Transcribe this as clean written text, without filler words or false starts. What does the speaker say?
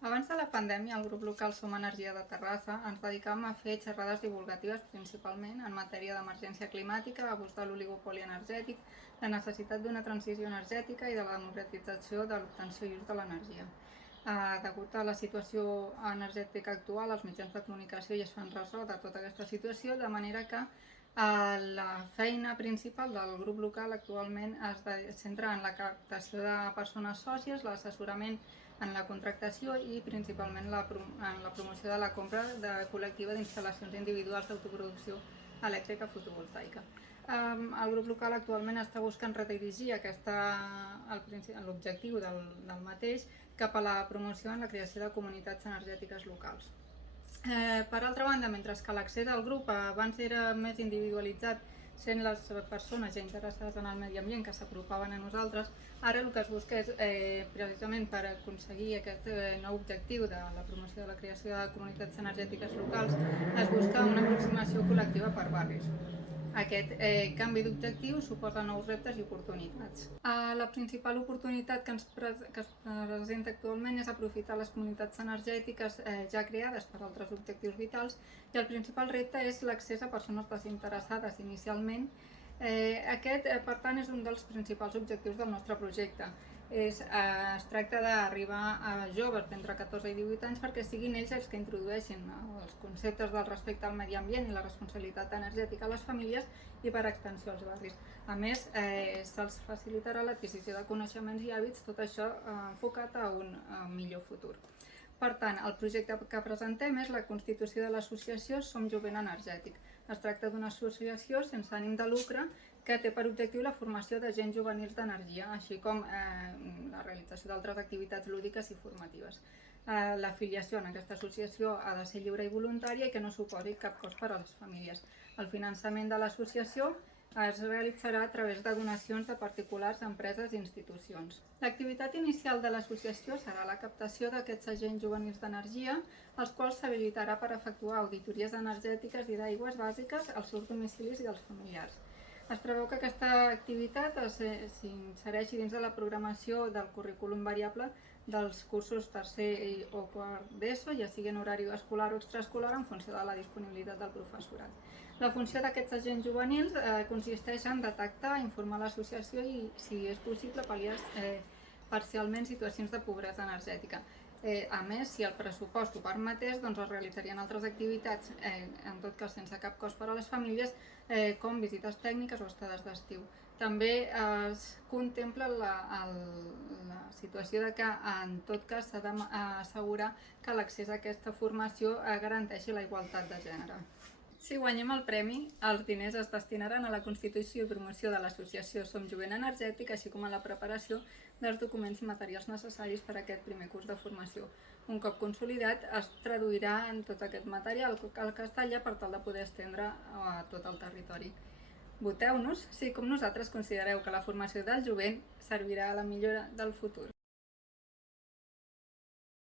Abans de la pandèmia, el grup local Som Energia de Terrassa ens dedicàvem a fer xerrades divulgatives principalment en matèria d'emergència climàtica, abús de l'oligopoli energètic, la necessitat d'una transició energètica i de la democratització de l'obtenció i ús de l'energia. Degut a la situació energètica actual, els mitjans de comunicació ja es fan ressò de tota aquesta situació, de manera que la feina principal del grup local actualment es centra en la captació de persones sòcies, l'assessorament en la contractació i principalment en la promoció de la compra col·lectiva d'instal·lacions individuals d'autoproducció elèctrica fotovoltaica. El grup local actualment està buscant redirigir l'objectiu del mateix cap a la promoció en la creació de comunitats energètiques locals. Per altra banda, mentre que l'accés al grup abans era més individualitzat, sent les persones ja interessades en el medi ambient que s'apropaven a nosaltres, ara el que es busca és, precisament per aconseguir aquest nou objectiu de la promoció de la creació de comunitats energètiques locals, es busca una aproximació col·lectiva per barris. Aquest canvi d'objectiu suposa nous reptes i oportunitats. La principal oportunitat que es presenta actualment és aprofitar les comunitats energètiques ja creades per altres objectius vitals, i el principal repte és l'accés a persones desinteressades inicialment. Aquest, per tant, és un dels principals objectius del nostre projecte. Es tracta d'arribar a joves d'entre 14 i 18 anys perquè siguin ells els que introdueixin els conceptes del respecte al medi ambient i la responsabilitat energètica a les famílies i per extensió als barris. A més, se'ls facilitarà l'adquisició de coneixements i hàbits, tot això enfocat a un millor futur. Per tant, el projecte que presentem és la constitució de l'associació Som Jovent Energètic. Es tracta d'una associació sense ànim de lucre que té per objectiu la formació d'agents juvenils d'energia, així com la realització d'altres activitats lúdiques i formatives. L'afiliació en aquesta associació ha de ser lliure i voluntària i que no suposi cap cost per a les famílies. El finançament de l'associació es realitzarà a través de donacions de particulars, empreses i institucions. L'activitat inicial de l'associació serà la captació d'aquests agents juvenils d'energia, els quals s'habilitarà per efectuar auditories energètiques i d'aigües bàsiques als seus domicilis i als familiars. Es preveu que aquesta activitat s'insereixi dins de la programació del currículum variable dels cursos tercer o quart d'ESO, ja sigui en horari escolar o extraescolar, en funció de la disponibilitat del professorat. La funció d'aquests agents juvenils consisteix en detectar, informar l'associació i, si és possible, pal·liar parcialment situacions de pobresa energètica. A més, si el pressupost ho permetés, doncs es realitzarien altres activitats, en tot cas sense cap cost per a les famílies, com visites tècniques o estades d'estiu. També es contempla la situació de que, en tot cas, s'ha d'assegurar que l'accés a aquesta formació garanteixi la igualtat de gènere. Si guanyem el premi, els diners es destinaran a la constitució i promoció de l'associació Som Jovent Energètic, així com a la preparació dels documents i materials necessaris per a aquest primer curs de formació. Un cop consolidat, es traduirà en tot aquest material al castellà per tal de poder estendre a tot el territori. Voteu-nos si, com nosaltres, considereu que la formació del jovent servirà a la millora del futur.